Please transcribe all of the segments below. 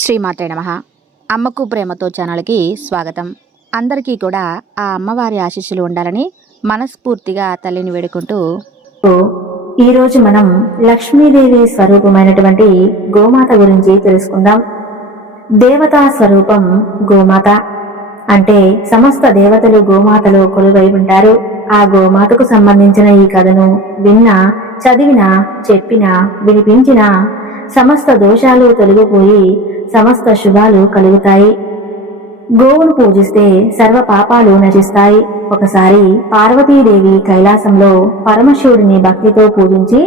శ్రీమాత్రే నమః. అమ్మకు ప్రేమతో ఛానల్కి స్వాగతం. అందరికీ కూడా ఆ అమ్మవారి ఆశీస్సులు ఉండాలని మనస్ఫూర్తిగా తల్లిని వేడుకుంటూ ఈరోజు మనం లక్ష్మీదేవి స్వరూపమైనటువంటి గోమాత గురించి తెలుసుకుందాం. దేవతా స్వరూపం గోమాత అంటే సమస్త దేవతలు గోమాతలో కొలువై ఉంటారు. ఆ గోమాతకు సంబంధించిన ఈ కథను విన్నా, చదివినా, చెప్పినా, వినిపించినా సమస్త దోషాలు తొలగిపోయి సమస్త శుభాలు కలుగుతాయి. గోవును పూజిస్తే సర్వ పాపాలు నశిస్తాయి. ఒకసారి పార్వతీదేవి కైలాసంలో పరమశివుడిని భక్తితో పూజించి,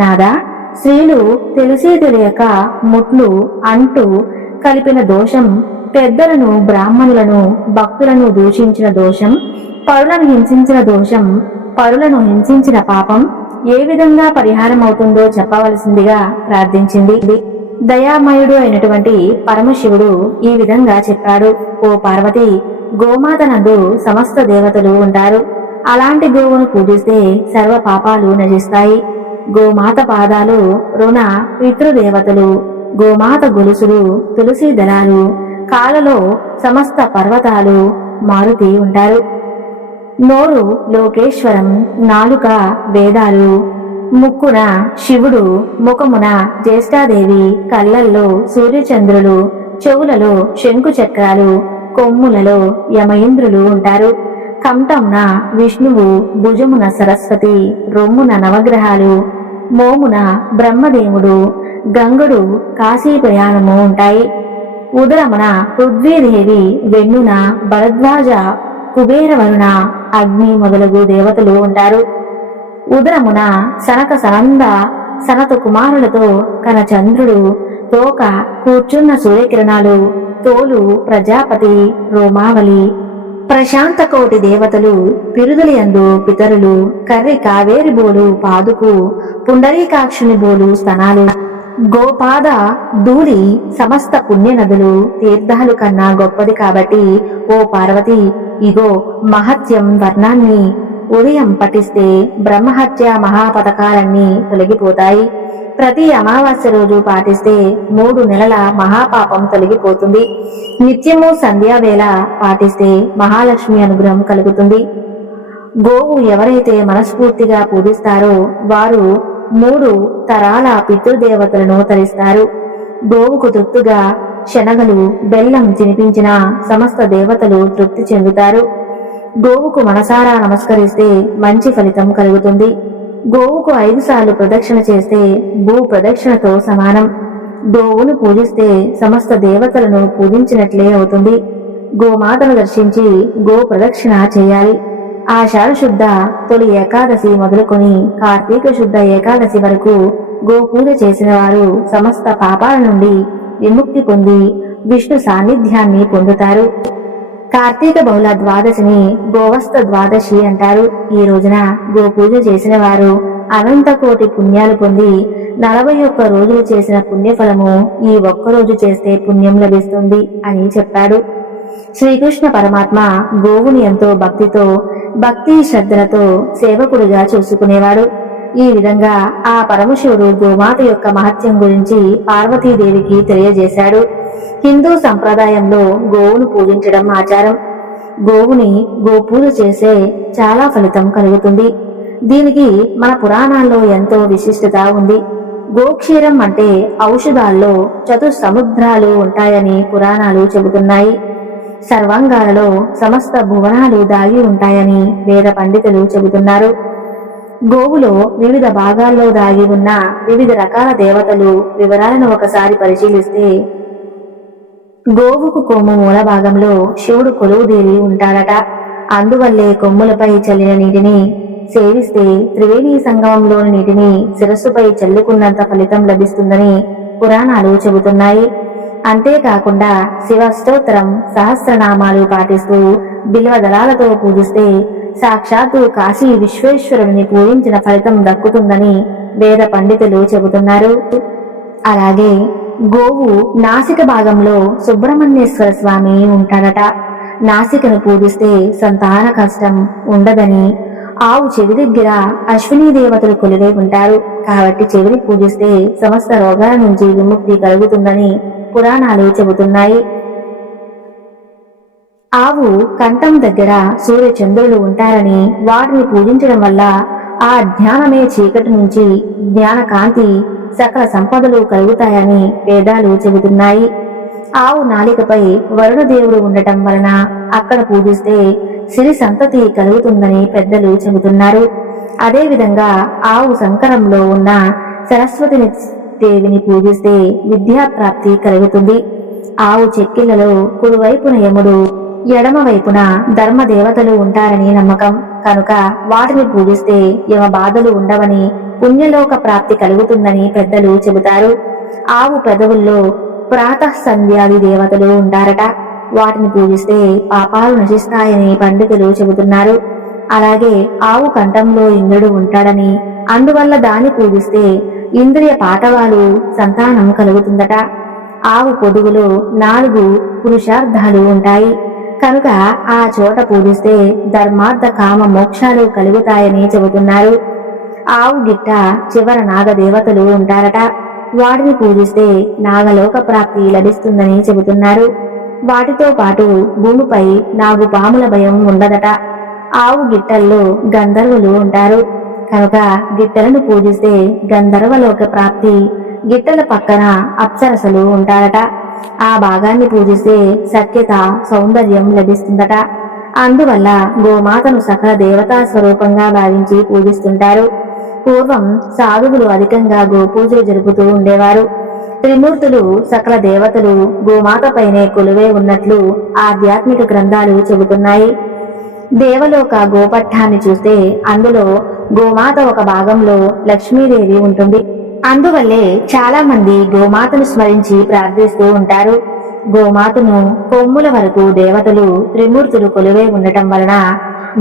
నాదా, స్త్రీలు తెలిసి తెలియక ముట్లు అంటూ కలిపిన దోషం, పెద్దలను బ్రాహ్మణులను భక్తులను దూషించిన దోషం, పరులను హింసించిన దోషం, పరులను హింసించిన పాపం ఏ విధంగా పరిహారం అవుతుందో చెప్పవలసిందిగా ప్రార్థించింది. దయామయుడు అయినటువంటి పరమశివుడు ఈ విధంగా చెప్పాడు: ఓ పార్వతి, గోమాత నందు సమస్త దేవతలు ఉంటారు. అలాంటి గోవును పూజిస్తే సర్వ పాపాలు నశిస్తాయి. గోమాత పాదాలు రుణ పితృదేవతలు, గోమాత గొలుసులు తులసి దళాలు, కాలలో సమస్త పర్వతాలు మారుతి ఉంటారు. నోరు లోకేశ్వరం, నాలుక వేదాలు, ముక్కున శివుడు, ముఖమున జ్యేష్ఠాదేవి, కళ్ళల్లో సూర్యచంద్రులు, చెవులలో శంకు చక్రాలు, కొమ్ములలో యమయింద్రులు ఉంటారు. కంఠమున విష్ణువు, భుజమున సరస్వతి, రొమ్మున నవగ్రహాలు, మోమున బ్రహ్మదేవుడు, గంగుడు, కాశీ ప్రయాణము ఉంటాయి. ఉదరమున పృథ్వీదేవి, వెన్నున భరద్వాజ, కుబేరవరుణ, అగ్ని మొదలగు దేవతలు ఉంటారు. ఉదరమున సనక సనంద సనత కుమారులతో కనచంద్రుడు, తోక కూర్చున్న సూర్యకిరణాలు, తోలు ప్రజాపతి, రోమావళి, ప్రశాంత కోటి దేవతలు, పిరుదులయందు పితరులు, కర్రి కావేరి బోలు పాదుకు, పుండరీకాక్షుని బోలు స్తనాలు, గోపాద ధూళి సమస్త పుణ్యనదులు, తీర్థాలు కన్నా గొప్పది కాబట్టి ఓ పార్వతి, ఇగో మహత్యం వర్ణాన్ని ఉదయం పఠిస్తే బ్రహ్మహత్య మహాపథకాలన్నీ తొలగిపోతాయి. ప్రతి అమావాస్య రోజు పాటిస్తే 3 నెలల మహాపాపం తొలగిపోతుంది. నిత్యము సంధ్యావేళ పాటిస్తే మహాలక్ష్మి అనుగ్రహం కలుగుతుంది. గోవు ఎవరైతే మనస్ఫూర్తిగా పూజిస్తారో వారు 3 తరాల పితృదేవతలను తరిస్తారు. గోవుకు తృప్తిగా శనగలు, బెల్లం తినిపించిన సమస్త దేవతలు తృప్తి చెందుతారు. గోవుకు మనసారా నమస్కరిస్తే మంచి ఫలితం కలుగుతుంది. గోవుకు 5 సార్లు ప్రదక్షిణ చేస్తే భూ ప్రదక్షిణతో సమానం. గోవును పూజిస్తే సమస్త దేవతలను పూజించినట్లే అవుతుంది. గోమాతను దర్శించి గో ప్రదక్షిణ చేయాలి. ఆషాఢ శుద్ధ తొలి ఏకాదశి మొదలుకొని కార్తీక శుద్ధ ఏకాదశి వరకు గో పూజ చేసిన వారు సమస్త పాపాల నుండి విముక్తి పొంది విష్ణు సాన్నిధ్యాన్ని పొందుతారు. కార్తీక బహుళ ద్వాదశిని గోవస్థ ద్వాదశి అంటారు. ఈ రోజున గో పూజ చేసిన వారు అనంత కోటి పుణ్యాలు పొంది 41 రోజులు చేసిన పుణ్యఫలము ఈ ఒక్కరోజు చేస్తే పుణ్యం లభిస్తుంది అని చెప్పాడు. శ్రీకృష్ణ పరమాత్మ గోవుని ఎంతో భక్తి శ్రద్ధలతో సేవకుడిగా చూసుకునేవాడు. ఈ విధంగా ఆ పరమశివుడు గోమాత యొక్క మహత్యం గురించి పార్వతీదేవికి తెలియజేశాడు. హిందూ సంప్రదాయంలో గోవును పూజించడం ఆచారం. గోవుని గోపూజ చేసే చాలా ఫలితం కలుగుతుంది. దీనికి మన పురాణాల్లో ఎంతో విశిష్టత ఉంది. గోక్షీరం అంటే ఔషధాల్లో చతుస్సముద్రాలు ఉంటాయని పురాణాలు చెబుతున్నాయి. సర్వాంగాలలో సమస్త భువనాలు దాగి ఉంటాయని వేద పండితులు చెబుతున్నారు. గోవులో వివిధ భాగాల్లో దాగి ఉన్న వివిధ రకాల దేవతలు వివరాలను ఒకసారి పరిశీలిస్తే, గోవుకు కొమ్ము మూల భాగంలో శివుడు కొలువుదీరి ఉంటాడట. అందువల్లే కొమ్ములపై చల్లిన నీటిని సేవిస్తే త్రివేణి సంగమంలోని నీటిని శిరస్సుపై చల్లుకున్నంత ఫలితం లభిస్తుందని పురాణాలు చెబుతున్నాయి. అంతేకాకుండా శివస్తోత్రం, సహస్రనామాలు పాటిస్తూ బిల్వ దళాలతో పూజిస్తే సాక్షాత్తు కాశీ విశ్వేశ్వరుని పూజించిన ఫలితం దక్కుతుందని వేద పండితులు చెబుతున్నారు. అలాగే గోవు నాసిక భాగంలో సుబ్రహ్మణ్యేశ్వర స్వామి ఉంటాడట. నాసికను పూజిస్తే సంతాన కష్టం ఉండదని, ఆవు చెవి దగ్గర అశ్వినీ దేవతలు కొలువై ఉంటారు. కాబట్టి చెవిని పూజిస్తే సమస్త రోగాల నుంచి విముక్తి కలుగుతుందని పురాణాలు చెబుతున్నాయి. ఆవు కంఠం దగ్గర సూర్య చంద్రులు ఉంటారని, వాటిని పూజించడం వల్ల ఆ జ్ఞానమే చీకటి నుంచి జ్ఞాన కాంతి సకల సంపదలు కలుగుతాయని వేదాలు చెబుతున్నాయి. ఆవు నాలికపై వరుణదేవుడు ఉండటం వలన అక్కడ పూజిస్తే సిరి సంతతి కలుగుతుందని పెద్దలు చెబుతున్నారు. అదేవిధంగా ఆవు సంకరంలో ఉన్న సరస్వతి దేవిని పూజిస్తే విద్యాప్రాప్తి కలుగుతుంది. ఆవు చెక్కిళ్లలో కుడివైపున యముడు, ఎడమ వైపున ధర్మదేవతలు ఉంటారని నమ్మకం కనుక వాటిని పూజిస్తే యమ బాధలు ఉండవని, పుణ్యలోక ప్రాప్తి కలుగుతుందని పెద్దలు చెబుతారు. ఆవు పెదవుల్లో ప్రాతః సంధ్యాది దేవతలు ఉంటారట. వాటిని పూజిస్తే పాపాలు నశిస్తాయని పండితులు చెబుతున్నారు. అలాగే ఆవు కంఠంలో ఇంద్రుడు ఉంటాడని, అందువల్ల దాన్ని పూజిస్తే ఇంద్రియ పాటవాలు సంతానం కలుగుతుందట. ఆవు పొదుగులో 4 పురుషార్థాలు ఉంటాయి కనుక ఆ చోట పూజిస్తే ధర్మార్థ కామ మోక్షాలు కలుగుతాయని చెబుతున్నారు. ఆవు గిట్ట చివర నాగదేవతలు ఉంటారట. వాటిని పూజిస్తే నాగలోక ప్రాప్తి లభిస్తుందని చెబుతున్నారు. వాటితో పాటు భూమిపై నాగుపాముల భయం ఉండదట. ఆవు గిట్టల్లో గంధర్వులు ఉంటారు కనుక గిట్టలను పూజిస్తే గంధర్వలోక ప్రాప్తి, గిట్టల పక్కన అప్సరసలు ఉంటారట. ఆ భాగాన్ని పూజిస్తే సఖ్యత, సౌందర్యం లభిస్తుందట. అందువల్ల గోమాతను సకల దేవతా స్వరూపంగా భావించి పూజిస్తుంటారు. పూర్వం సాధువులు అధికంగా గోపూజలు జరుపుతూ ఉండేవారు. త్రిమూర్తులు, సకల దేవతలు గోమాతపైనే కొలువై ఉన్నట్లు ఆధ్యాత్మిక గ్రంథాలు చెబుతున్నాయి. దేవలోక గోపట్టాన్ని చూస్తే అందులో గోమాత ఒక భాగంలో లక్ష్మీదేవి ఉంటుంది. అందువల్లే చాలా మంది గోమాతను స్మరించి ప్రార్థిస్తూ ఉంటారు. గోమాతను కొమ్ముల వరకు దేవతలు, త్రిమూర్తులు కొలువై ఉండటం వలన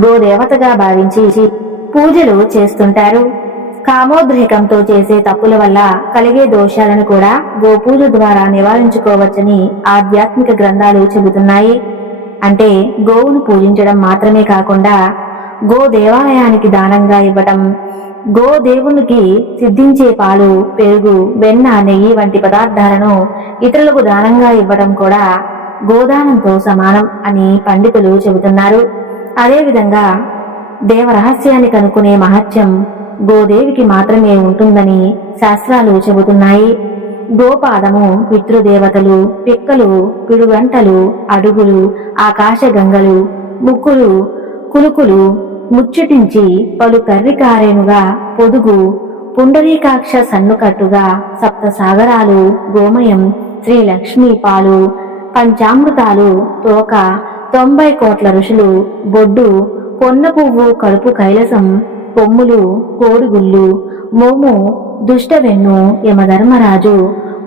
గోదేవతగా భావించి పూజలు చేస్తుంటారు. కామోద్రేకంతో చేసే తప్పుల వల్ల కలిగే దోషాలను కూడా గోపూజ ద్వారా నివారించుకోవచ్చని ఆధ్యాత్మిక గ్రంథాలు చెబుతున్నాయి. అంటే గోవును పూజించడం మాత్రమే కాకుండా గో దేవాలయానికి దానంగా ఇవ్వటం, గో దేవునికి సిద్ధించే పాలు, పెరుగు, వెన్న, నెయ్యి వంటి పదార్థాలను ఇతరులకు దానంగా ఇవ్వడం కూడా గోదానంతో సమానం అని పండితులు చెబుతున్నారు. అదేవిధంగా దేవరహస్యాన్ని కనుక్కునే మహత్యం గోదేవికి మాత్రమే ఉంటుందని శాస్త్రాలు చెబుతున్నాయి. గోపాదము పితృదేవతలు, పిక్కలు, పిడుగంటలు, అడుగులు, ఆకాశగంగలు, ముక్కులు, కులుకులు ముచ్చటించి పలు కర్రికారేనుగా పొదుగు, పుండరీకాక్ష సన్నుకట్టుగా, సప్త సాగరాలు, గోమయం, శ్రీలక్ష్మీ పాలు, పంచామృతాలు, తోక, 90 కోట్ల ఋషులు, బొడ్డు, పొన్న పువ్వు, కడుపు కైలసం, కొమ్ములు, కోడిగుళ్ళు, మోము, దుష్టవెన్ను, యమధర్మరాజు,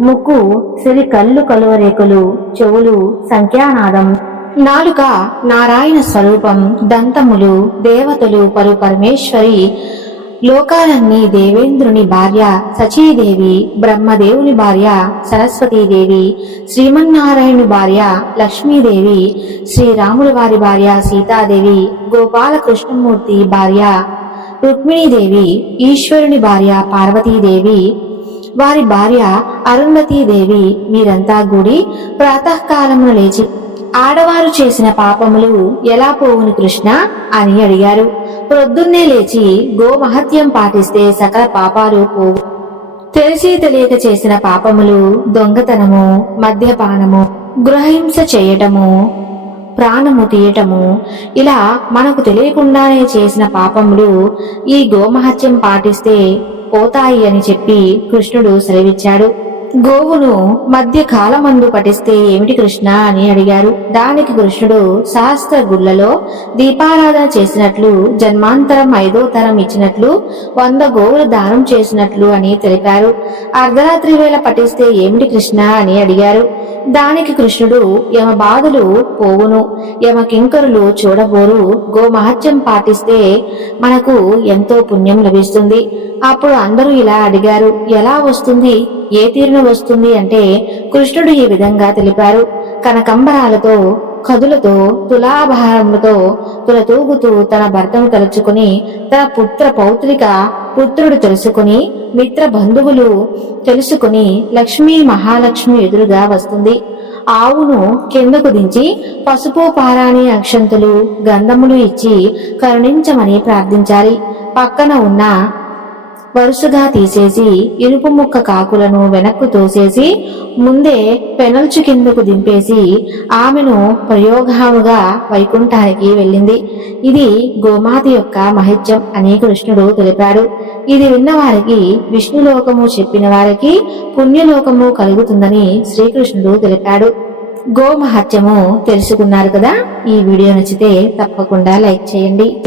ముక్కు, సిరి కళ్ళు కలువరేకులు, చెవులు, సంఖ్యానాదం, నాలుక, నారాయణ స్వరూపం, దంతములు, దేవతలు, పలు పరమేశ్వరి, లోకాలన్నీ దేవేంద్రుని భార్య సచీదేవి, బ్రహ్మదేవుని భార్య సరస్వతీదేవి, శ్రీమన్నారాయణుని భార్య లక్ష్మీదేవి, శ్రీరాముల వారి భార్య సీతాదేవి, గోపాలకృష్ణమూర్తి భార్య రుక్మిణీదేవి, ఈశ్వరుని భార్య పార్వతీదేవి, వారి భార్య అరుంధతీదేవి వీరంతా కూడి ప్రాతకాలమున లేచి ఆడవారు చేసిన పాపములు ఎలా పోవును కృష్ణ అని అడిగారు. ప్రొద్దున్నే లేచి గోమహత్యం పాటిస్తే సకల పాపాలు పోవు. తెలిసి తెలియక చేసిన పాపములు దొంగతనము, మద్యపానము, గృహహింస చేయటము, ప్రాణము తీయటము, ఇలా మనకు తెలియకుండానే చేసిన పాపములు ఈ గోమహత్యం పాటిస్తే పోతాయి అని చెప్పి కృష్ణుడు సెలవిచ్చాడు. గోవును మధ్య కాలమందు పఠిస్తే ఏమిటి కృష్ణ అని అడిగారు. దానికి కృష్ణుడు సహస్ర గుళ్లలో దీపారాధన చేసినట్లు, జన్మాంతరం 5వ తరం ఇచ్చినట్లు, 100 గోవులు దానం చేసినట్లు అని తెలిపారు. అర్ధరాత్రి వేళ పఠిస్తే ఏమిటి కృష్ణ అని అడిగారు. దానికి కృష్ణుడు యమ బాధలు పోవును, యమ కింకరులు చూడబోరు, గోమహత్యం పాటిస్తే మనకు ఎంతో పుణ్యం లభిస్తుంది. అప్పుడు అందరూ ఇలా అడిగారు, ఎలా వస్తుంది, ఏ తీరున వస్తుంది అంటే కృష్ణుడు ఈ విధంగా తెలిపారు. కనకంబరాలతో, కదులతో, తులాభారములతో, తులతూగుతూ తన భర్తను తలుచుకుని, తన పుత్ర పౌత్రిక పుత్రుడు తెలుసుకుని, మిత్ర బంధువులు తెలుసుకుని లక్ష్మీ మహాలక్ష్మి ఎదురుగా వస్తుంది. ఆవును కిందకు దించి పసుపు పారాణి అక్షంతులు గంధములు ఇచ్చి కరుణించమని ప్రార్థించాలి. పక్కన ఉన్న వరుసగా తీసేసి ఇనుపు ముక్క కాకులను వెనక్కు తోసేసి ముందే పెనల్చు కిందకు దింపేసి ఆమెను ప్రయోగాముగా వైకుంఠానికి వెళ్ళింది. ఇది గోమాత యొక్క మహత్యం అని కృష్ణుడు తెలిపాడు. ఇది విన్న వారికి విష్ణులోకము, చెప్పిన వారికి పుణ్యలోకము కలుగుతుందని శ్రీకృష్ణుడు తెలిపాడు. గో మహత్యము తెలుసుకున్నారు కదా. ఈ వీడియో నచ్చితే తప్పకుండా లైక్ చేయండి.